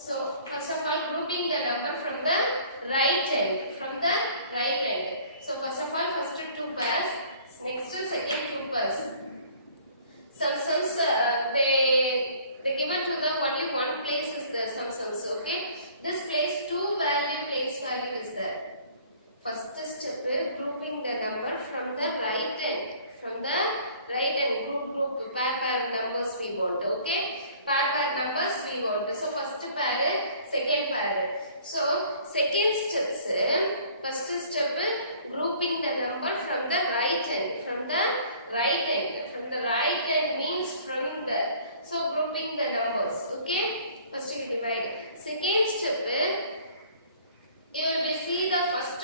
So first of all, grouping the number from the right end. So first of all, first two pairs, next second two pairs. Some sums they given to the only one place is there. Some sums, okay. This place place value is there. First step is grouping the number from the right end. Group pair numbers we want, okay. Pair numbers we want. So first pair, second pair. So second steps, first step grouping the number from the right end. From the right end means from the. So grouping the numbers, okay. First you divide. Second step, you will see the first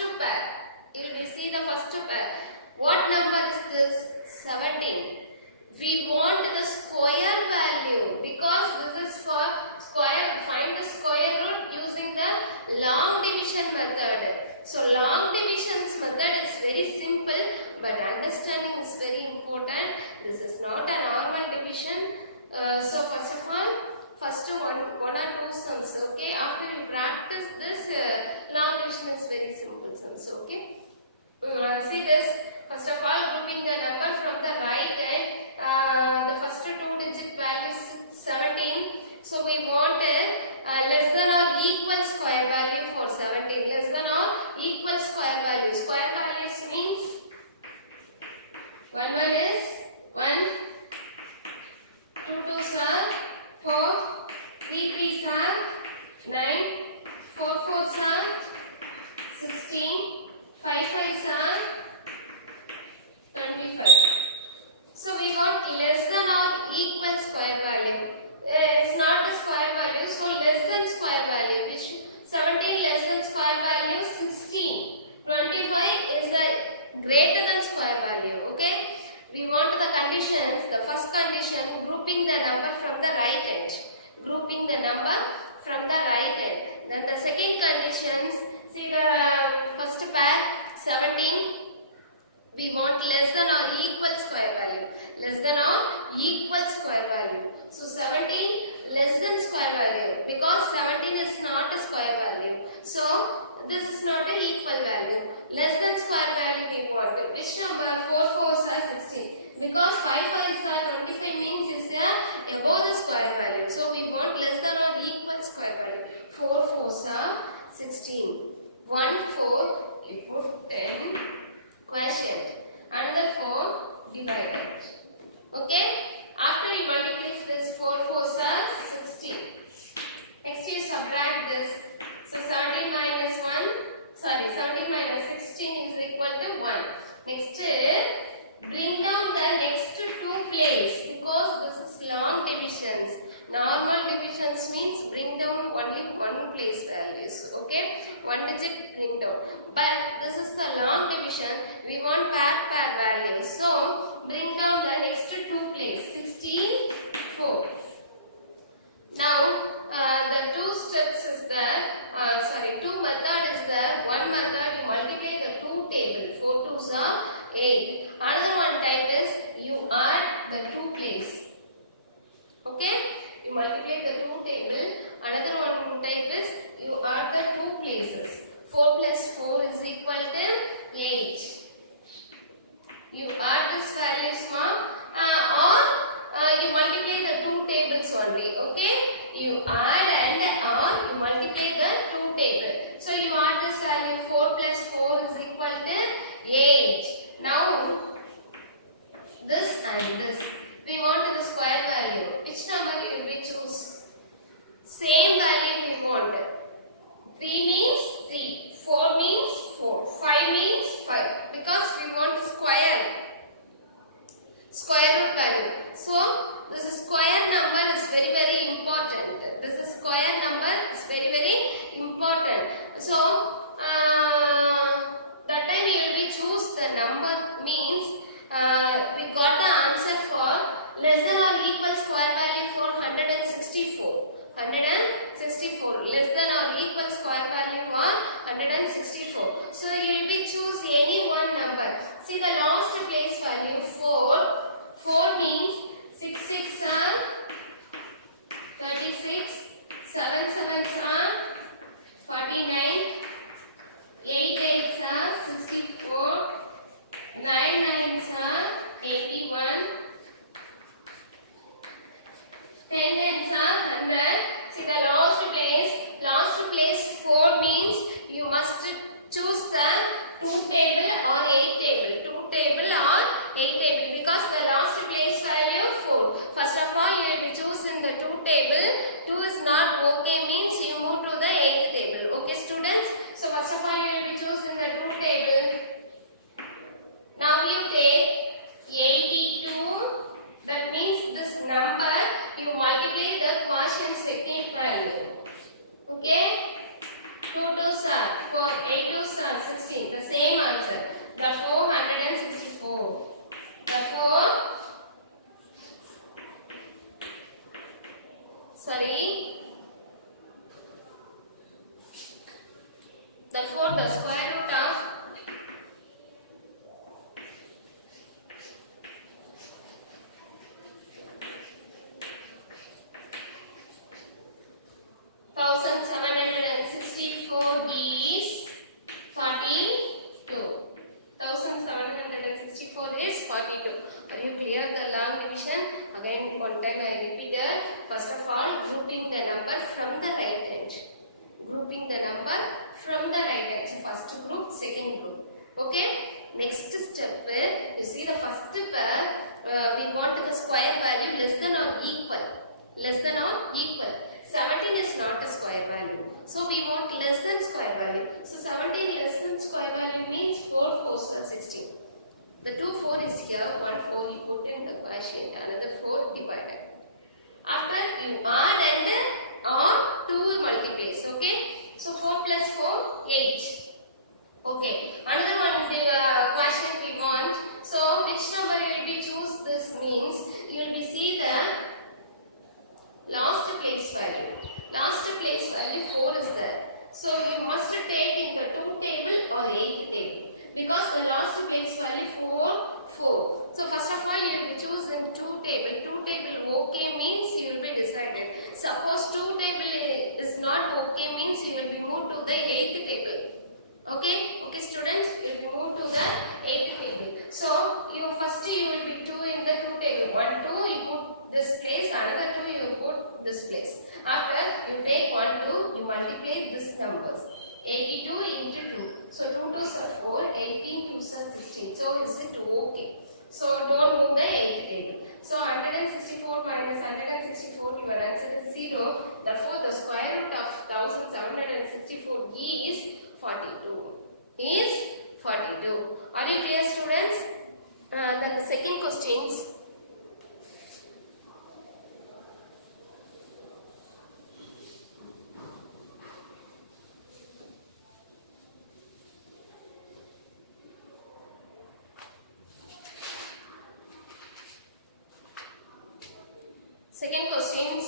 pair. What number is this? 17. We want the square value because this is for square. Find the square root using the long division method. So long divisions method is very simple, but understanding is very important. This is not a normal division. So first of all, one or two sums, okay. After you practice this, long division is very simple sums, okay. See this. First of all, grouping the number from the right end. The first two-digit value is 17. So we want less than or equal square value for 17. Less than or equal square value. Square values means 1 is 1, 2 2s are 4, 3 3s are 9, 4 4s are 16, 5 5s are 25. So we want less than or equal square value. It's not a square value, so less than square value. Which 17 less than square value 16. 25 is the greater than square value. Okay. We want the conditions. The first condition, grouping the number from the right end. Then the second conditions. See the first pair 17. We want less than or equal square value. So 17 less than square value because 17 is not a square value. So this is not an equal value. Less than square value we want. Which number? 4 4s are 16. Because 5 5s are 25 means is above the square value. So we want less than or equal square value. 4 4s are 16. 1 4 you put 10. Quotient. Another 4 divided. Okay. After you multiply this 4 4s are 16. Next you subtract this. So 17 minus 16 is equal to 1. Next bring down the next two place because this is long divisions. Normal divisions means bring down only one place values. Okay. One digit bring down. But this is the long division. We want pair values. So bring down the next two place. 64. Now the two steps is there. Two method is there. One method you multiply the two table. 4 2s are 8. Another one type is you add the two place. Okay. You multiply the two table. Another one type is you add the two places. 4 plus 4 is equal to 8. 49, 8 8s are 64, 9 9s are 81, 10 10s are 100. See the last place 4 means you must choose the 2 table or 8 table. 2 table or 8 table because the last place value 4. First of all you will be choosing the 2 table. 2 is not okay means you move to the 8th table. Okay students? So first of all you will be choosing the 2 table. Now you take 82. That means this number you multiply the quotient second value. Okay? 2 2s are 4, 8 2s are 16. The same answer. Therefore 164. Therefore, the square root of 1764 is 42. 1764 is 42. Are you clear the long division? Again, one time I repeated. First of all, grouping the number from the right hand. Grouping the number from the right hand. So first group, second group. Okay. Next step, you see the first pair. We want the square value less than or equal. Less than or equal. 17 is not a square value. So we want less than square value. So 17 less than square value means 4 4s are 16. The 2 4 is here. 1 4 you put in the quotient. Another 4 divided. After you add and or 2 multiplies. Okay. So 4 plus 4 8. Okay. Another one quotient we want. So which number you will be choose this means you will be see the last place value. Last place value 4 is there. So you must take in the 2 table or 8 table. Because the last place value 4, 4. So first of all you will be choosing 2 table. 2 table okay means you will be decided. Suppose 2 table is not okay means you will be moved to the 8th table. Okay? Okay students, you will be moved to the 8th table. So you first you will be 2 in the 2 table. 1 2 you put this place, another 2 you put this place. After you take 1 2 you multiply these numbers. 82 into 2. So 2 2s are 4, 18 2s are 16. So is it okay? So don't move the 8th table. So 164 minus 164 your answer is 0. Therefore the square root of 1764 is 42. Is 42. Are you clear students? Then the second questions. Second questions.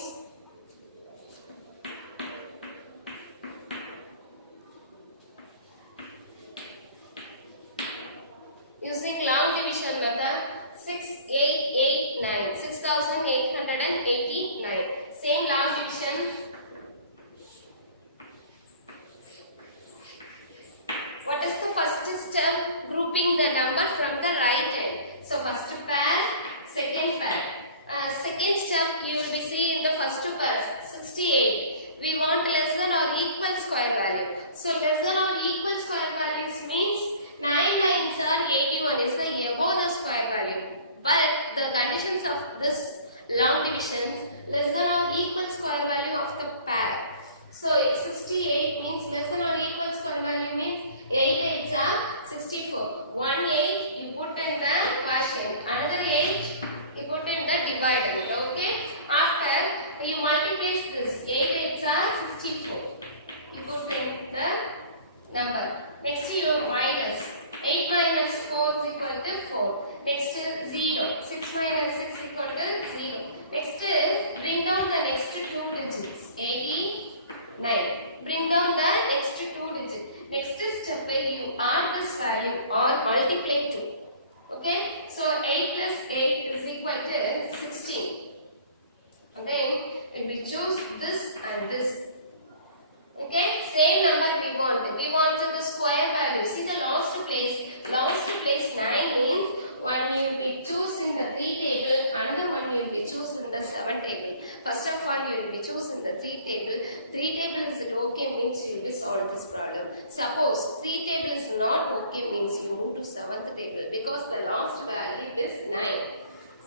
okay means you will solve this problem. Suppose 3 table is not okay means you move to 7th table because the last value is 9.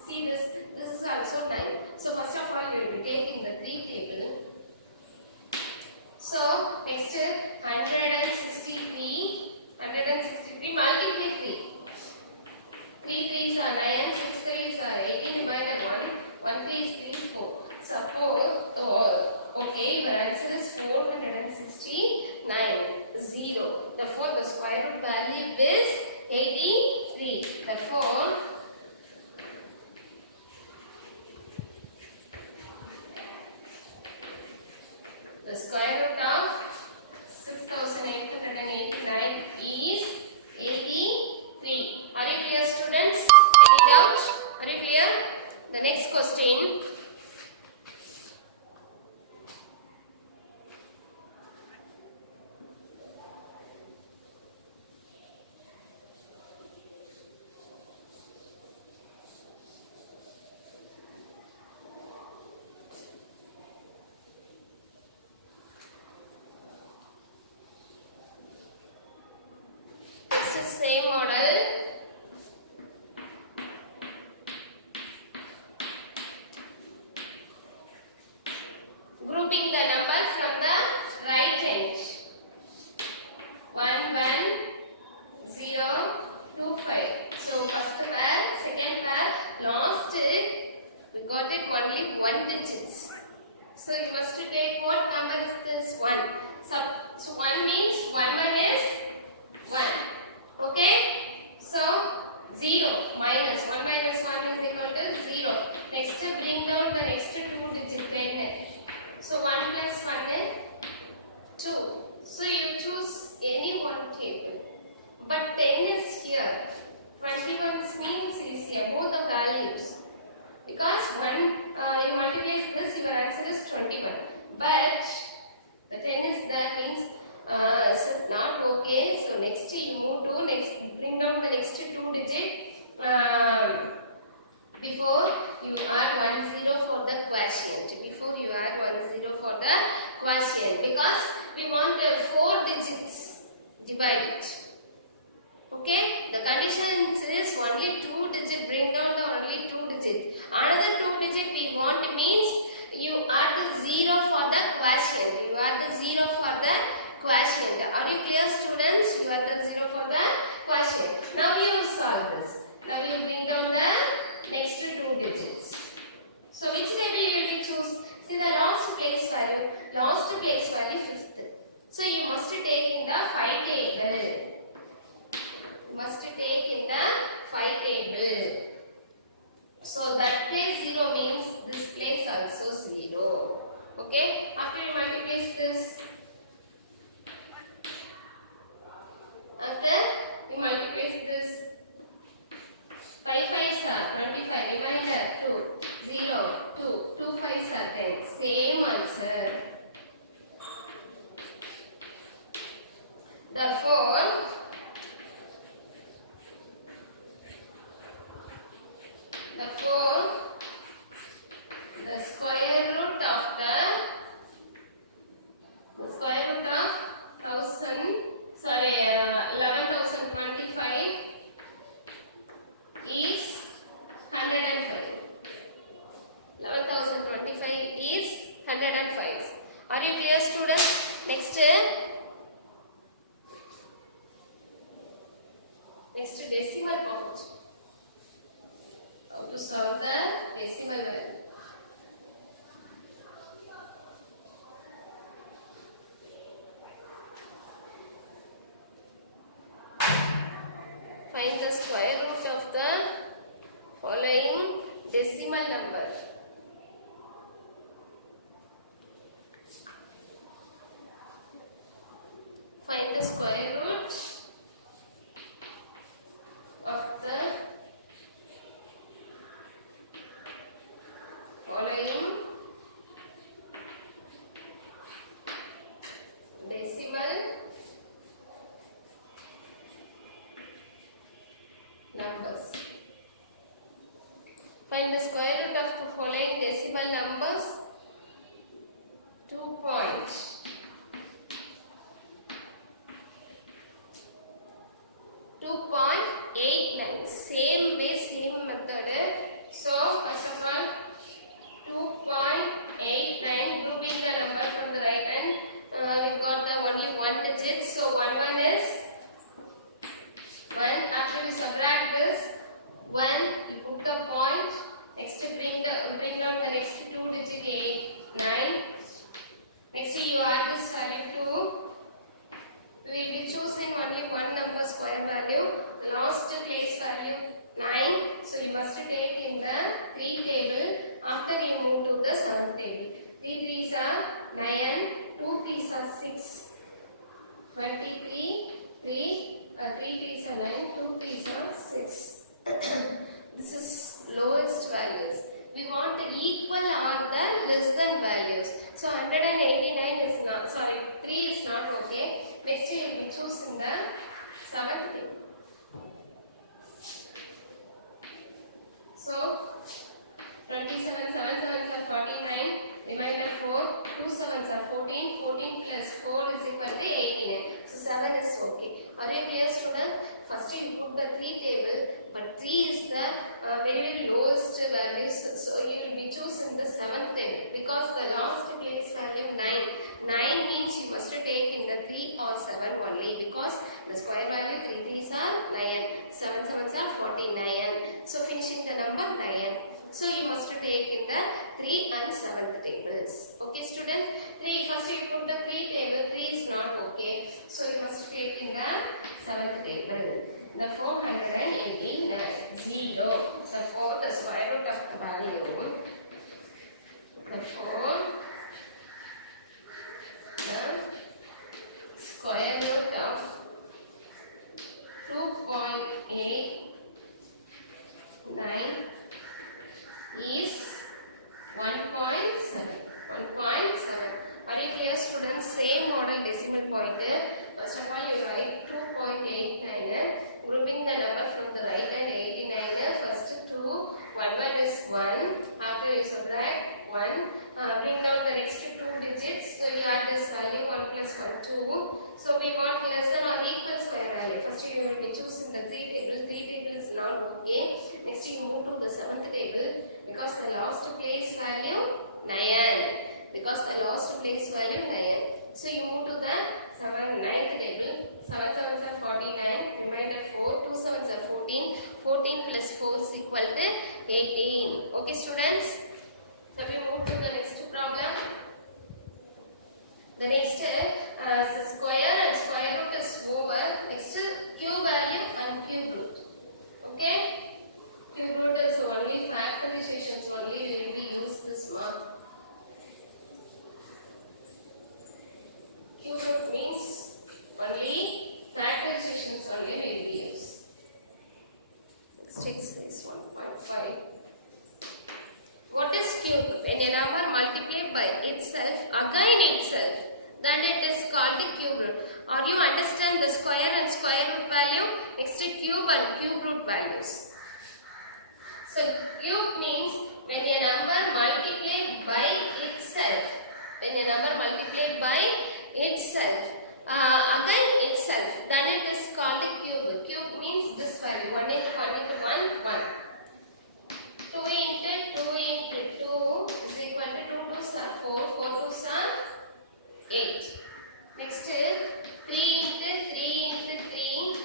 See this is also 9. So first of all you will be taking the 3 table. So next 163 multiply 3. 3 3s are 9, 6 3s are 18 divided 1, 1 3 is 3, 4. Suppose, okay, your answer is 469, 0. Therefore, the square root value is 83. Therefore, the square root of 6889 is 83. Are you clear, students? Any doubt? Are you clear? The next question. Same model. Grouping the number from the right end. 1 1 0 2 5. So first pair, second pair, last we got it only 1 digits. So you must take what number is this 1. So 1 means 1 is 1. Okay, so 0 minus 1 minus 1 is equal to 0. Next bring down the next 2 digit 10. So 1 plus 1 is 2. So you choose any one table. But 10 is here. 21 means is here. Both the values. Because you multiply this, your answer is 21. But the 10 is that means so not okay. So next you move to next, bring down the next 2 digit. Before you add 10 for the quotient. Before you add 10 for the quotient, because we want 4 digits divided. Okay, the condition is only 2 digit. Bring down the only 2 digit. Another 2 digit we want means you add the 0 for the quotient. You add the 0 for the quotient. Are you clear, students? You add the 0 for the quotient. Now we will solve this. Now we will bring down the next 2 digits. So which table you will choose? See the last place value 5th. So you must take in the 5 table. You must take in the 5 table. So that place 0 means this place also 0. Okay? After you multiply this, after you multiply this, 5 5s are 25, remainder 2, 0, 2, 2 5s are 10. Same answer. Therefore, the square root of 11,025 is 105. 11,025 is 105. Are you clear, students? Next decimal point. How to solve the decimal value? Find the square root of the following decimal number. have this value 2. We will be choosing only one number square value. The last place value 9. So you must take in the 3 table after you move to the 7 table. 3 3s are 9, 2 3s are 6, 23, 3 3s are 9, 2 3s are 6. This is lowest values. We want the equal or the less than values. So 189 is not, sorry, 3 is not okay. Next you will be choosing the 7th table. So 27, 7 sevens are 49, remainder 4, 2 sevens are 14, 14 plus 4 is equal to 89. So 7 is okay. Are you clear, students? First you put the 3 table, but 3 is the very lowest values. So you will be choosing the 7th table because the last place value 9. 9 means you must take in the 3 or 7 only because the square value 3 3s are 9, 7 sevens are 49. So finishing the number 9. So you must take in the 3 and 7th tables. Okay, students? 3, first you put the 3 table, 3 is not okay. So you must take in the 7th table. The 489, 0. Therefore, the square root of the value, therefore, the square root of 2.89 is 1.7. 1.7. Are you clear, students? Same model decimal point. First of all, you write 2.89. Grouping the number from the right hand 89. First 2. 1 is 1. After you subtract 1. Bring down the next 2 digits. So you add this value 1 plus 1, 2. So we want less than or equal square value. First you will be choosing the 3 table. 3 table is not okay. Next you move to the 7th table because the last place value 9. Because the last place value 9. So you move to the 9th table. 7 sevens are 49. Remainder 4. 2 sevens are 14. 14 plus 4 is equal to 18. Okay, students? So we move to the next problem. The next the square and square root is over. Next cube value and cube root. Okay? Cube root is only factorizations only we will use this mark. Cube root means only factorizations only we will use. Next exercise 1.5. What is cube? When a number multiplied by itself again itself, then it is called the cube root. Or you understand the square and square root value? Next cube and cube root values. So cube means when a number multiplied by itself. When a number multiplied by itself, again itself, then it is called the cube. Cube means this value 1 into 1 into 1, 1. 2 into 2 into 2 is equal to 2 2s are 4, 4 2s are 8. Next 3 into 3 into 3,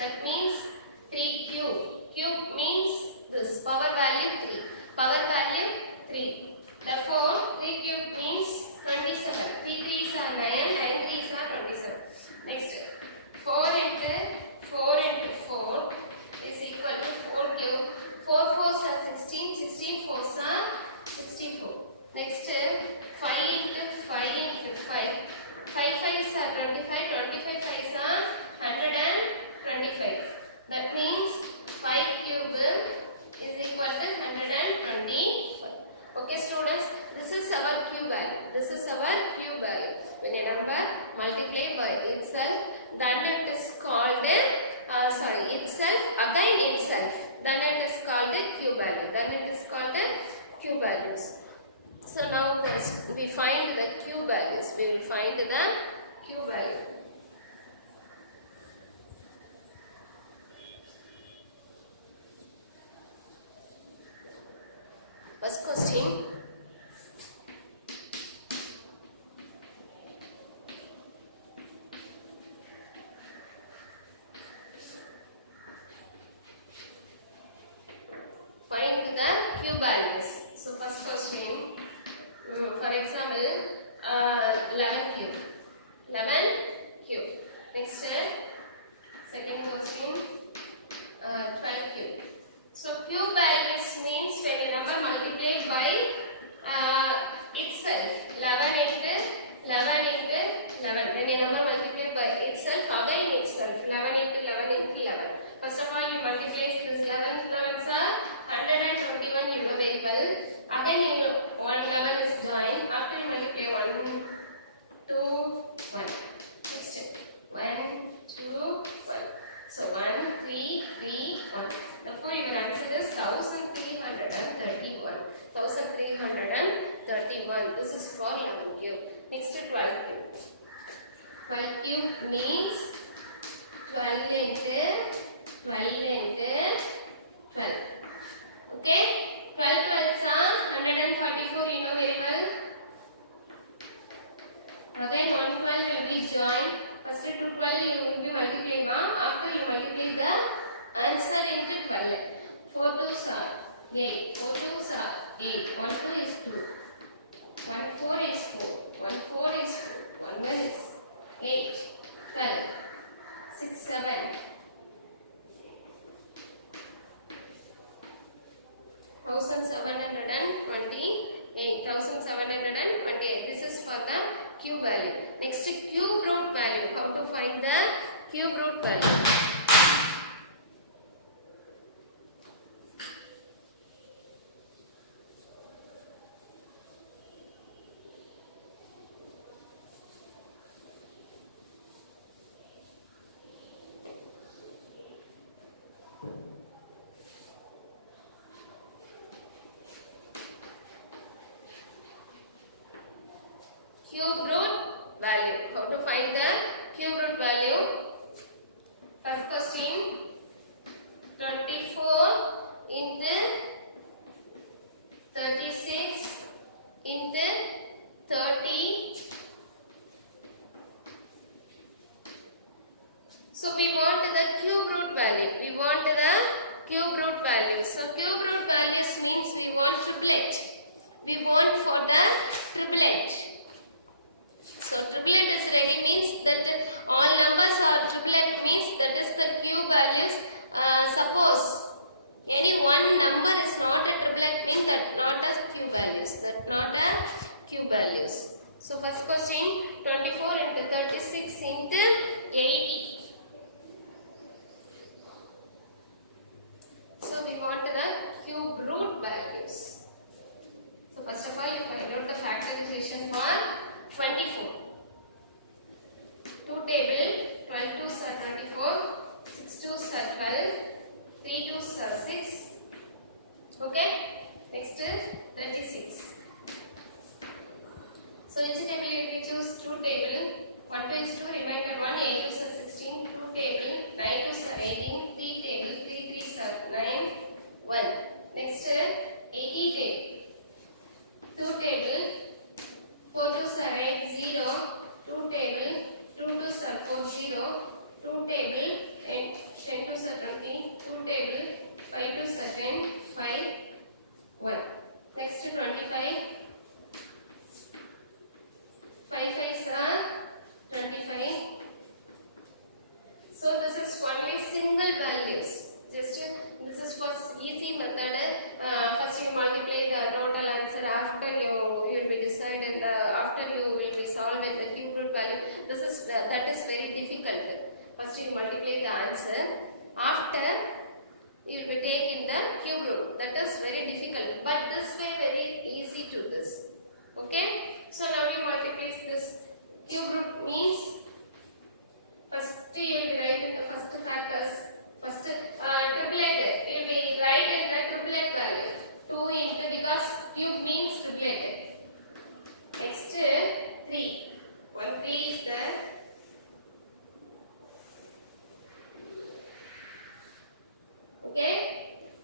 that means 3 cube. Cube means this power value 3. Power value 3. Therefore 3 cube means 27. 3 3s are 9, 9 3s are 27. Next 4 into 4 into 4 is equal to 4 cube. 4 4s are 16, 16 4s are 64. Next 5 into 5 into 5. 5 5s are 25, 25 5s are 125. That means 5 cube is equal to 125. Okay, students, this is our cube value. This is our cube value. When a number multiplied by itself, then it is called itself again itself. Then it is called a cube value. Then it is called a cube values. So now we find the cube values. We will find the cube value. First question. Find the cube values. So first question, for example, 11 cube. cube means 12 into 12 into 12. Okay? 12 12s are 144, you know very well. Again 112 will be joined. First to 12 you will be multiplying, ma'am. After you multiply the answer into 12. 4 2s are 8. 4 2s are 8. 1 2 is 2. 1 4 is 4. 1 4 is 4. 1 1 is 8. 12. 6 7. 1728. This is for the cube value. Next, cube root value. How to find the cube root value? Cube root value. How to find the cube root value? First question, 24 into 36 into 30. So we want the cube root value. We want the cube root value. So cube root values means we want triplet. We want for the triplet. So triplet is ready means that all numbers are triplet means that is the cube values. Suppose any one number is not a triplet means that not a cube values. That not a cube values. So first question, 24 into 36 into 80. So we want the cube root values. So first of all you find out the factorization for 24. 2 table, 12 2s are 34, 6 2s are 12, 3 2s are 6. Okay? Next 36. So each table you will choose 2 table, 1 2 is 2, remainder 1, 8 2s are 16, 2 table, 9 2s are 18, 3 table, 3 3s are 9, 1. Next 80 table, 2 table, 4 2s are 8, 0, 2 table, 2 2s are 4, 0, 2 table, 10 2s are 20, 2 table, 5 2s are 10, 5, 1. Next 25, 5 5s are 25. So this is only single values. Just this is for easy method. First you multiply the total answer. After you will be decide and after you will be solving the cube root value. This is that is very difficult. First you multiply the answer. After you will be taking the cube root. That is very difficult. But this way very easy to this. Okay. So now you multiply this cube root means first you will be writing the first factors. First triplet. You will be writing the triplet value. 2 into because cube means triplet. Next 3. 1 3 is the okay.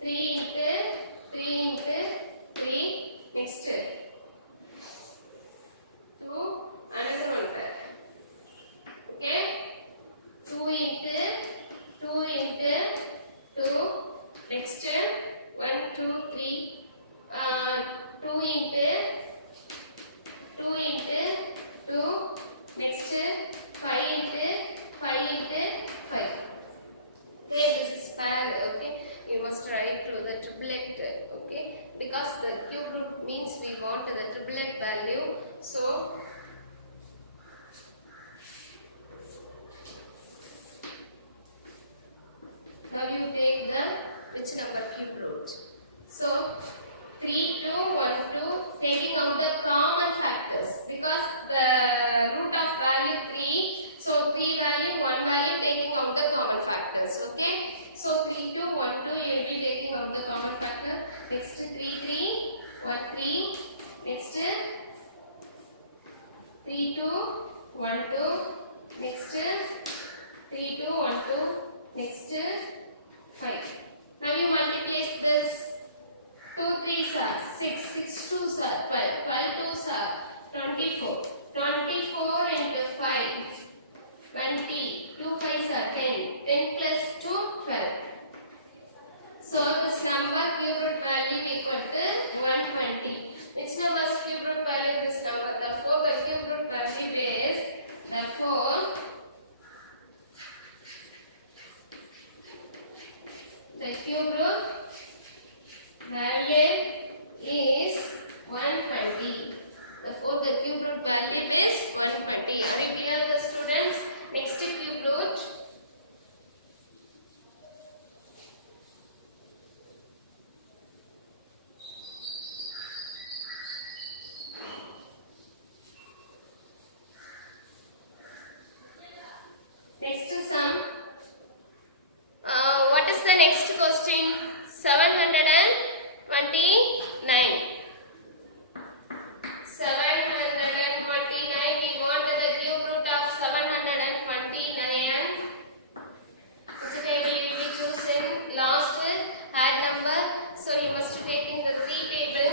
3 into 3 into 3. Next 2. Another one. Okay. 2 into 2 into 2. Next 1 2 3. 2 into 2 into 2. Next 5 into 5 into 5. Okay, this is pair. Okay, you must write to the triplet. Okay, because the cube root means we want the triplet value. So now you take the which number cube root. So 3 2 1 2 taking out the common factors because the root of value 3. So 3 value 1 value taking out the common factors. Okay. So 3 2 1 2 you will be taking out the common factor. Next 3 3 1 3. Next 3 2 1 2. Next 3 2 1 2. Next 5. Now you multiply this. 2 3s are 6, 6 2s are 12, 12 2s are 24, 24 into 5, 20, 2 5s are 10, 10 plus 2, 12. So this number cube root value equal to 120. Which number's cube root value this number? Therefore the cube root value is, therefore the cube root value is 120. Therefore the cube root value is 120. Are you clear, the students? Next cube root. Next sum. What is the next question? 729. 729. We want the cube root of 729. Which table will be chosen? Last add number. So you must take in the 3 table.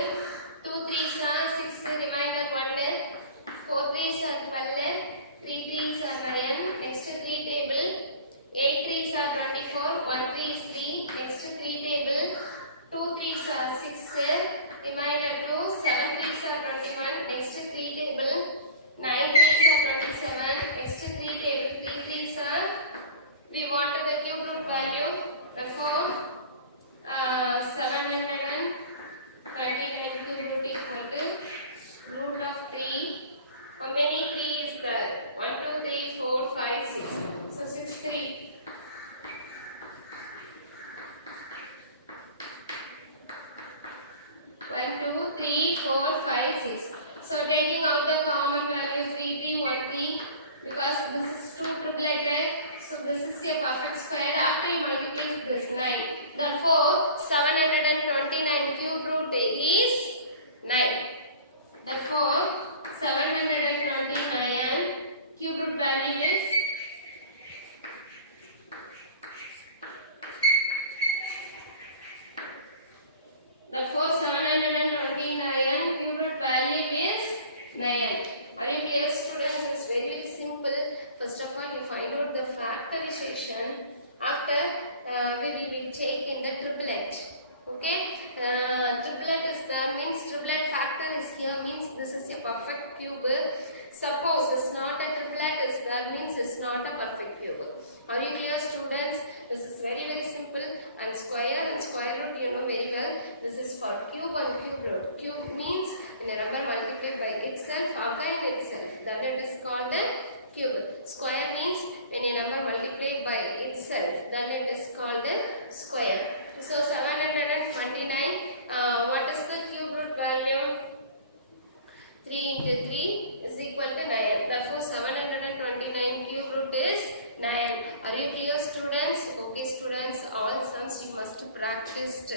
2 3s are 6, remainder 1. 4 3s are 12. 3 3s are 9. Next 3 table. 8 3s are 24. 1 3 is 3. Next 3 table. 2 3s are 6. Remainder 2. 7 3s are 21. Next 3 table. 9 3s are 27. Next 3 table. 3 3s are. We want the cube root value. Therefore 729 cube root equal to root of 3. How many 3 is there? 1 2 3 4 5 6. So 6 3. 1 2 3 4 5 6. So taking out the common value 3 3 1 3, because this is 2 tripleted. So this is a perfect square. After you multiply this 9. Therefore 729 cube root is 9. Therefore 729 cube root value is therefore 729 cube root value is 9. Are you clear, students? It's very simple. First of all, you find out the factorization. After we will take in the triplet. Okay, triplet is there, means triplet factor is here, means this is a perfect cube. Suppose it's not a triplet is there, means it's not a perfect cube. Are you clear, students? This is very simple. And square root you know very well. This is for cube and cube root. Cube means when a number multiplied by itself, again itself, that it is called a cube. Square means when a number multiplied by itself, then it is called a square. So 729, what is the cube root value? 3 into 3 is equal to 9. Therefore 729 cube root is 9. Are you clear, students? Okay, students, all sums you must practice